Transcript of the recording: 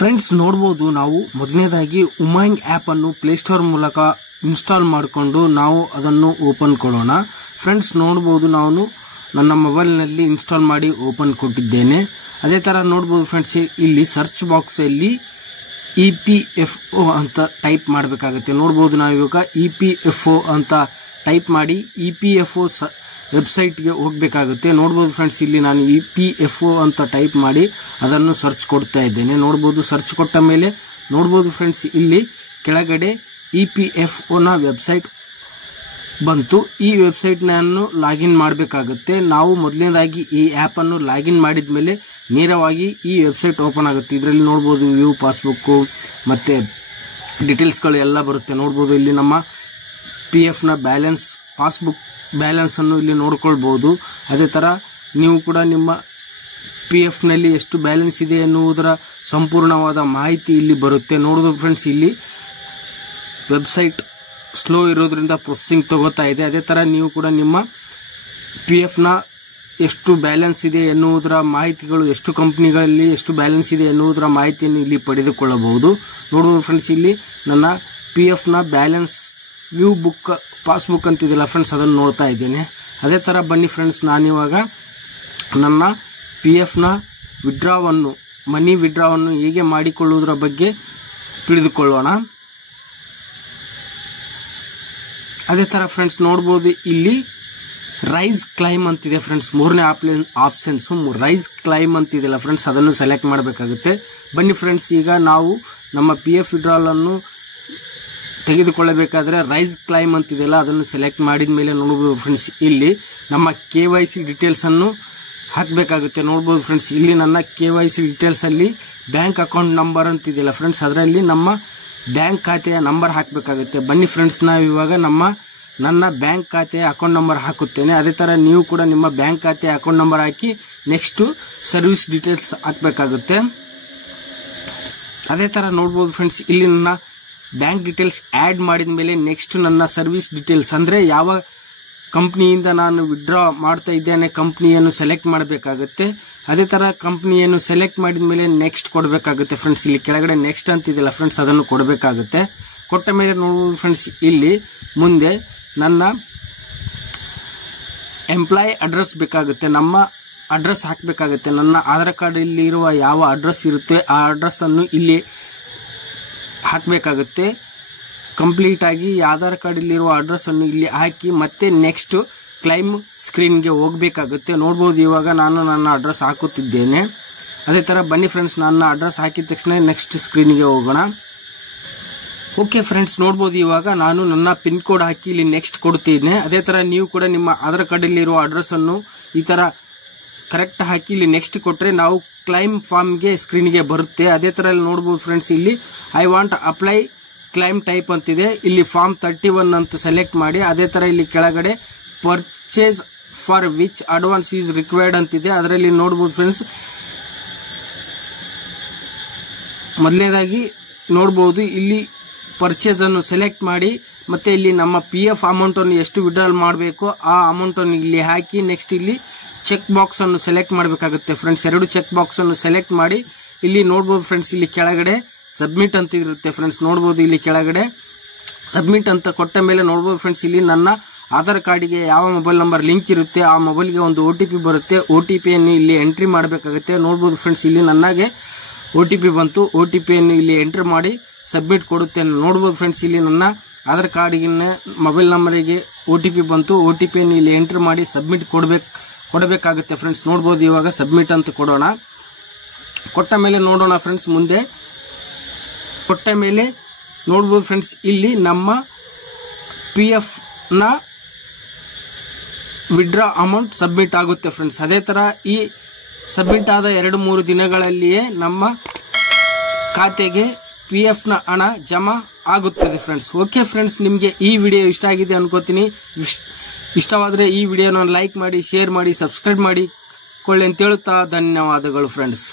Friends ನೋಡಬಹುದು ನಾವು ಮೊದಲನೇದಾಗಿ ಉಮಾಂಗ್ ಆಪ್ ಅನ್ನು ಪ್ಲೇ ಸ್ಟೋರ್ ಮೂಲಕ ಇನ್ಸ್ಟಾಲ್ ಮಾಡಿಕೊಂಡು ನಾವು ಅದನ್ನು ಓಪನ್ ಕೊಡೋಣ. ಫ್ರೆಂಡ್ಸ್ ನೋಡಬಹುದು ನಾನು ನನ್ನ ಮೊಬೈಲ್ ನಲ್ಲಿ ಇನ್ಸ್ಟಾಲ್ ಮಾಡಿ ಓಪನ್ ಕೊಟ್ಟಿದ್ದೇನೆ. ಅದೇ ತರ ನೋಡಬಹುದು ಫ್ರೆಂಡ್ಸ್ ಇಲ್ಲಿ ಸರ್ಚ್ ಬಾಕ್ಸ್ ಅಲ್ಲಿ EPFO ಅಂತ ಟೈಪ್ ಮಾಡಬೇಕಾಗುತ್ತೆ. ನೋಡಬಹುದು ನಾವು ಇವಾಗ EPFO ಅಂತ ಟೈಪ್ ಮಾಡಿ EPFO ವೆಬ್ಸೈಟ್ ಗೆ ಹೋಗಬೇಕಾಗುತ್ತೆ. ನೋಡಬಹುದು ಫ್ರೆಂಡ್ಸ್ ಇಲ್ಲಿ ನಾನು EPFO ಅಂತ ಟೈಪ್ ಮಾಡಿ ಅದನ್ನು ಸರ್ಚ್ ಕೊಡ್ತಾ ಇದ್ದೇನೆ. ನೋಡಬಹುದು ಸರ್ಚ್ ಕೊಟ್ಟ ಮೇಲೆ ನೋಡಬಹುದು ಫ್ರೆಂಡ್ಸ್ ಇಲ್ಲಿ ಕೆಳಗಡೆ EPFO ನ ವೆಬ್ಸೈಟ್ ಬಂತು. ಈ ವೆಬ್ಸೈಟ್ ನಾನು ಲಾಗಿನ್ ಮಾಡಬೇಕಾಗುತ್ತೆ. ನಾವು ಮೊದಲನೇದಾಗಿ ಈ ಆಪ್ ಅನ್ನು ಲಾಗಿನ್ ಮಾಡಿದ್ಮೇಲೆ ನೇರವಾಗಿ ಈ ವೆಬ್ಸೈಟ್ ಓಪನ್ ಆಗುತ್ತೆ. ಇದರಲ್ಲಿ ನೋಡಬಹುದು ವ್ಯೂ ಪಾಸ್ಬುಕ್ ಮತ್ತೆ ಡೀಟೇಲ್ಸ್ ಗಳು ಎಲ್ಲ ಬರುತ್ತೆ. ನೋಡಬಹುದು ಇಲ್ಲಿ ನಮ್ಮ PF ನ ಬ್ಯಾಲೆನ್ಸ್ ಪಾಸ್ಬುಕ್ ಬ್ಯಾಲೆನ್ಸ್ ಅನ್ನು ಇಲ್ಲಿ ನೋಡಿಕೊಳ್ಳಬಹುದು. ಅದೇ ತರ ನೀವು ಕೂಡ ನಿಮ್ಮ PF ನಲ್ಲಿ ಎಷ್ಟು ಬ್ಯಾಲೆನ್ಸ್ ಇದೆ ಎನ್ನುವುದರ ಸಂಪೂರ್ಣವಾದ ಮಾಹಿತಿ ಇಲ್ಲಿ ಬರುತ್ತೆ. ನೋಡಬಹುದು ಫ್ರೆಂಡ್ಸ್ ಇಲ್ಲಿ ವೆಬ್ಸೈಟ್ ಸ್ಲೋ ಇರೋದ್ರಿಂದ ಪ್ರೊಸೆಸಿಂಗ್ ತಗೋತಾ ಇದೆ. ಅದೇ ತರ ನೀವು ಕೂಡ ನಿಮ್ಮ PF ನ ಎಷ್ಟು ಬ್ಯಾಲೆನ್ಸ್ ಇದೆ ಎನ್ನುವುದರ ಮಾಹಿತಿಗಳು ಎಷ್ಟು ಕಂಪನಿಗಳಲ್ಲಿ ಎಷ್ಟು ಬ್ಯಾಲೆನ್ಸ್ ಇದೆ ಎನ್ನುವುದರ ಮಾಹಿತಿಯನ್ನು ಇಲ್ಲಿ ಪಡೆದುಕೊಳ್ಳಬಹುದು. ನೋಡಬಹುದು ಫ್ರೆಂಡ್ಸ್ ಇಲ್ಲಿ ನನ್ನ PF ನ ಬ್ಯಾಲೆನ್ಸ್ ವ್ಯೂ ಬುಕ್ ಪಾಸ್ಬುಕ್ ಅಂತಿದೆಯಲ್ಲ ಫ್ರೆಂಡ್ಸ್ ಅದನ್ನು ನೋಡ್ತಾ ಇದ್ದೇನೆ. ಅದೇ ತರ ಬನ್ನಿ ಫ್ರೆಂಡ್ಸ್ ನಾನಿವಾಗ ನನ್ನ PF ನ ವಿಡ್ರಾವನ್ನು ಮನಿ ವಿಡ್ರಾವನ್ನು ಹೇಗೆ ಮಾಡಿಕೊಳ್ಳುವುದರ ಬಗ್ಗೆ ತಿಳಿದುಕೊಳ್ಳೋಣ. ಅದೇ ತರ ಫ್ರೆಂಡ್ಸ್ ನೋಡಬಹುದು ಇಲ್ಲಿ ರೈಸ್ ಕ್ಲೈಮ್ ಅಂತಿದೆ ಫ್ರೆಂಡ್ಸ್. ಮೂರನೇ ಆಪ್ಷನ್ಸ್ ರೈಸ್ ಕ್ಲೈಮ್ ಅಂತಿದೆಯಲ್ಲ ಫ್ರೆಂಡ್ಸ್ ಅದನ್ನು ಸೆಲೆಕ್ಟ್ ಮಾಡಬೇಕಾಗುತ್ತೆ. ಬನ್ನಿ ಫ್ರೆಂಡ್ಸ್ ಈಗ ನಾವು ನಮ್ಮ PF ವಿಡ್ರಾಲ್ ಅನ್ನು ತೆಗೆದುಕೊಳ್ಳಬೇಕಾದ್ರೆ ರೈಸ್ ಕ್ಲೈಮ್ ಅಂತಿದೆಯಲ್ಲ ಅದನ್ನು ಸೆಲೆಕ್ಟ್ ಮಾಡಿದ ಮೇಲೆ ನೋಡಬಹುದು ಫ್ರೆಂಡ್ಸ್ ಇಲ್ಲಿ ನಮ್ಮ KYC ಡೀಟೇಲ್ಸ್ ಅನ್ನು ಹಾಕಬೇಕಾಗುತ್ತೆ. ನೋಡಬಹುದು ಫ್ರೆಂಡ್ಸ್ ಇಲ್ಲಿ ನನ್ನ KYC ಡೀಟೇಲ್ಸ್ ಅಲ್ಲಿ ಬ್ಯಾಂಕ್ ಅಕೌಂಟ್ ನಂಬರ್ ಅಂತಿದೆಯಲ್ಲ ಫ್ರೆಂಡ್ಸ್ ಅದರಲ್ಲಿ ನಮ್ಮ ಬ್ಯಾಂಕ್ ಖಾತೆಯ ನಂಬರ್ ಹಾಕಬೇಕಾಗುತ್ತೆ. ಬನ್ನಿ ಫ್ರೆಂಡ್ಸ್ ನಾವು ಇವಾಗ ನನ್ನ ಬ್ಯಾಂಕ್ ಖಾತೆಯ ಅಕೌಂಟ್ ನಂಬರ್ ಹಾಕುತ್ತೇನೆ. ಅದೇ ತರ ನೀವು ಕೂಡ ನಿಮ್ಮ ಬ್ಯಾಂಕ್ ಖಾತೆಯ ಅಕೌಂಟ್ ನಂಬರ್ ಹಾಕಿ ನೆಕ್ಸ್ಟ್ ಸರ್ವಿಸ್ ಡೀಟೇಲ್ಸ್ ಹಾಕಬೇಕಾಗುತ್ತೆ. ಅದೇ ತರ ನೋಡಬಹುದು ಫ್ರೆಂಡ್ಸ್ ಇಲ್ಲಿ ನನ್ನ ಬ್ಯಾಂಕ್ ಡೀಟೇಲ್ಸ್ ಆಡ್ ಮಾಡಿದ ಮೇಲೆ ನೆಕ್ಸ್ಟ್ ನನ್ನ ಸರ್ವಿಸ್ ಡೀಟೇಲ್ಸ್ ಅಂದ್ರೆ ಯಾವ ಕಂಪನಿಯಿಂದ ನಾನು ವಿಡ್ರಾ ಮಾಡ್ತಾ ಇದ್ದೇನೆ ಕಂಪನಿಯನ್ನು ಸೆಲೆಕ್ಟ್ ಮಾಡಬೇಕಾಗುತ್ತೆ. ಅದೇ ತರ ಕಂಪನಿಯನ್ನು ಸೆಲೆಕ್ಟ್ ಮಾಡಿದ ಮೇಲೆ ನೆಕ್ಸ್ಟ್ ಕೊಡಬೇಕಾಗುತ್ತೆ ಫ್ರೆಂಡ್ಸ್. ಇಲ್ಲಿ ಕೆಳಗಡೆ ನೆಕ್ಸ್ಟ್ ಅಂತಿದೆಯಲ್ಲ ಫ್ರೆಂಡ್ಸ್ ಅದನ್ನು ಕೊಡಬೇಕಾಗುತ್ತೆ. ಕೊಟ್ಟ ಮೇಲೆ ನೋಡಬಹುದು ಫ್ರೆಂಡ್ಸ್ ಇಲ್ಲಿ ಮುಂದೆ ನನ್ನ ಎಂಪ್ಲಾಯ್ ಅಡ್ರೆಸ್ ಬೇಕಾಗುತ್ತೆ. ನಮ್ಮ ಅಡ್ರೆಸ್ ಹಾಕಬೇಕಾಗುತ್ತೆ. ನನ್ನ ಆಧಾರ್ ಕಾರ್ಡ್ ಇಲ್ಲಿ ಇರುವ ಯಾವ ಅಡ್ರೆಸ್ ಇರುತ್ತೆ ಆ ಅಡ್ರೆಸ್ ಅನ್ನು ಇಲ್ಲಿ ಹಾಕಬೇಕಾಗುತ್ತೆ. ಕಂಪ್ಲೀಟ್ ಆಗಿ ಆಧಾರ್ ಕಾರ್ಡ್ ಇಲ್ಲಿರುವ ಅಡ್ರೆಸ್ ಅನ್ನು ಇಲ್ಲಿ ಹಾಕಿ ಮತ್ತೆ ನೆಕ್ಸ್ಟ್ ಕ್ಲೈಮ್ ಸ್ಕ್ರೀನ್ಗೆ ಹೋಗಬೇಕಾಗುತ್ತೆ. ನೋಡಬಹುದು ಇವಾಗ ನಾನು ನನ್ನ ಅಡ್ರೆಸ್ ಹಾಕುತ್ತಿದ್ದೇನೆ. ಅದೇ ತರ ಬನ್ನಿ ಫ್ರೆಂಡ್ಸ್ ನನ್ನ ಅಡ್ರೆಸ್ ಹಾಕಿದ ತಕ್ಷಣ ನೆಕ್ಸ್ಟ್ ಸ್ಕ್ರೀನ್ಗೆ ಹೋಗೋಣ. ಓಕೆ ಫ್ರೆಂಡ್ಸ್ ನೋಡಬಹುದು ಇವಾಗ ನಾನು ನನ್ನ ಪಿನ್ ಕೋಡ್ ಹಾಕಿ ಇಲ್ಲಿ ನೆಕ್ಸ್ಟ್ ಕೊಡ್ತಿದ್ದೇನೆ. ಅದೇ ತರ ನೀವು ಕೂಡ ನಿಮ್ಮ ಆಧಾರ್ ಕಾರ್ಡ್ ಇಲ್ಲಿರುವ ಅಡ್ರೆಸ್ ಅನ್ನು ಈ ತರ ಕರೆಕ್ಟ್ ಹಾಕಿ ಇಲ್ಲಿ ನೆಕ್ಸ್ಟ್ ಕೊಟ್ರೆ ನಾವು ಕ್ಲೈಮ್ ಫಾರ್ಮ್ ಗೆ ಸ್ಕ್ರೀನ್ ಗೆ ಬರುತ್ತೆ. ಅದೇ ತರ ನೋಡಬಹುದು ಫ್ರೆಂಡ್ಸ್ ಇಲ್ಲಿ I want apply claim type ಅಂತಿದೆ. ಇಲ್ಲಿ ಫಾರ್ಮ್ 31 ಅಂತ ಸೆಲೆಕ್ಟ್ ಮಾಡಿ ಅದೇ ತರ ಇಲ್ಲಿ ಕೆಳಗಡೆ purchase for which advance is required ಅಂತಿದೆ. ಅದರಲ್ಲಿ ನೋಡಬಹುದು ಫ್ರೆಂಡ್ಸ್ ಮೊದಲನೇದಾಗಿ ನೋಡಬಹುದು ಇಲ್ಲಿ ಪರ್ಚೇಸ್ ಅನ್ನು ಸೆಲೆಕ್ಟ್ ಮಾಡಿ ಮತ್ತೆ ಇಲ್ಲಿ ನಮ್ಮ PF ಅಮೌಂಟ್ ಅನ್ನು ಎಷ್ಟು ವಿಡ್ರಾಲ್ ಮಾಡಬೇಕು ಆ ಅಮೌಂಟ್ ಅನ್ನು ಇಲ್ಲಿ ಹಾಕಿ ನೆಕ್ಸ್ಟ್ ಇಲ್ಲಿ ಚೆಕ್ ಬಾಕ್ಸ್ ಅನ್ನು ಸೆಲೆಕ್ಟ್ ಮಾಡಬೇಕಾಗುತ್ತೆ ಫ್ರೆಂಡ್ಸ್. 2 ಚೆಕ್ ಬಾಕ್ಸ್ ಅನ್ನು ಸೆಲೆಕ್ಟ್ ಮಾಡಿ ಇಲ್ಲಿ ನೋಡಬಹುದು ಫ್ರೆಂಡ್ಸ್ ಇಲ್ಲಿ ಕೆಳಗಡೆ ಸಬ್ಮಿಟ್ ಅಂತ ಇರುತ್ತೆ ಫ್ರೆಂಡ್ಸ್. ನೋಡಬಹುದು ಇಲ್ಲಿ ಕೆಳಗಡೆ ಸಬ್ಮಿಟ್ ಅಂತ ಕೊಟ್ಟ ಮೇಲೆ ನೋಡಬಹುದು ಫ್ರೆಂಡ್ಸ್ ಇಲ್ಲಿ ನನ್ನ ಆಧಾರ್ ಕಾರ್ಡ್ಗೆ ಯಾವ ಮೊಬೈಲ್ ನಂಬರ್ ಲಿಂಕ್ ಇರುತ್ತೆ ಆ ಮೊಬೈಲ್ಗೆ ಒಂದು OTP ಬರುತ್ತೆ. OTP ಅನ್ನು ಇಲ್ಲಿ ಎಂಟ್ರಿ ಮಾಡಬೇಕಾಗುತ್ತೆ. ನೋಡಬಹುದು ಫ್ರೆಂಡ್ಸ್ ಇಲ್ಲಿ ನನಗೆ OTP ಬಂತು. OTP ಅನ್ನು ಇಲ್ಲಿ ಎಂಟ್ರಿ ಮಾಡಿ ಸಬ್ಮಿಟ್ ಕೊಡುತ್ತೇನೆ. ನೋಡಬಹುದು ಫ್ರೆಂಡ್ಸ್ ಇಲ್ಲಿ ನನ್ನ ಆಧಾರ್ ಕಾರ್ಡ್ಗಿನ ಮೊಬೈಲ್ ನಂಬರ್ಗೆ OTP ಬಂತು. OTP ಅನ್ನು ಇಲ್ಲಿ ಎಂಟ್ರಿ ಮಾಡಿ ಸಬ್ಮಿಟ್ ಕೊಡಬೇಕಾಗುತ್ತೆ ಫ್ರೆಂಡ್ಸ್. ನೋಡಬಹುದು ಇವಾಗ ಸಬ್ಮಿಟ್ ಅಂತ ಕೊಡೋಣ. ಕೊಟ್ಟ ಮೇಲೆ ನೋಡೋಣ ಫ್ರೆಂಡ್ಸ್ ಮುಂದೆ ಕೊಟ್ಟ ಮೇಲೆ ನೋಡಬಹುದು ಫ್ರೆಂಡ್ಸ್ ಇಲ್ಲಿ ನಮ್ಮ PF ನ ವಿಡ್ರಾ ಅಮೌಂಟ್ ಸಬ್ಮಿಟ್ ಆಗುತ್ತೆ ಫ್ರೆಂಡ್ಸ್. ಅದೇ ತರ ಈ ಸಬ್ಮಿಟ್ ಆದ 2-3 ದಿನಗಳಲ್ಲಿಯೇ ನಮ್ಮ ಖಾತೆಗೆ PF ನ ಹಣ ಜಮಾ ಆಗುತ್ತದೆ ಫ್ರೆಂಡ್ಸ್. ಓಕೆ ಫ್ರೆಂಡ್ಸ್ ನಿಮಗೆ ಈ ವಿಡಿಯೋ ಇಷ್ಟ ಆಗಿದೆ ಅನ್ಕೋತೀನಿ. ಇಷ್ಟವಾದ್ರೆ ಈ ವಿಡಿಯೋನ ಲೈಕ್ ಮಾಡಿ ಶೇರ್ ಮಾಡಿ ಸಬ್ಸ್ಕ್ರೈಬ್ ಮಾಡಿ ಕೊಳ್ಳಿ ಅಂತ ಹೇಳುತ್ತಾ ಧನ್ಯವಾದಗಳು ಫ್ರೆಂಡ್ಸ್.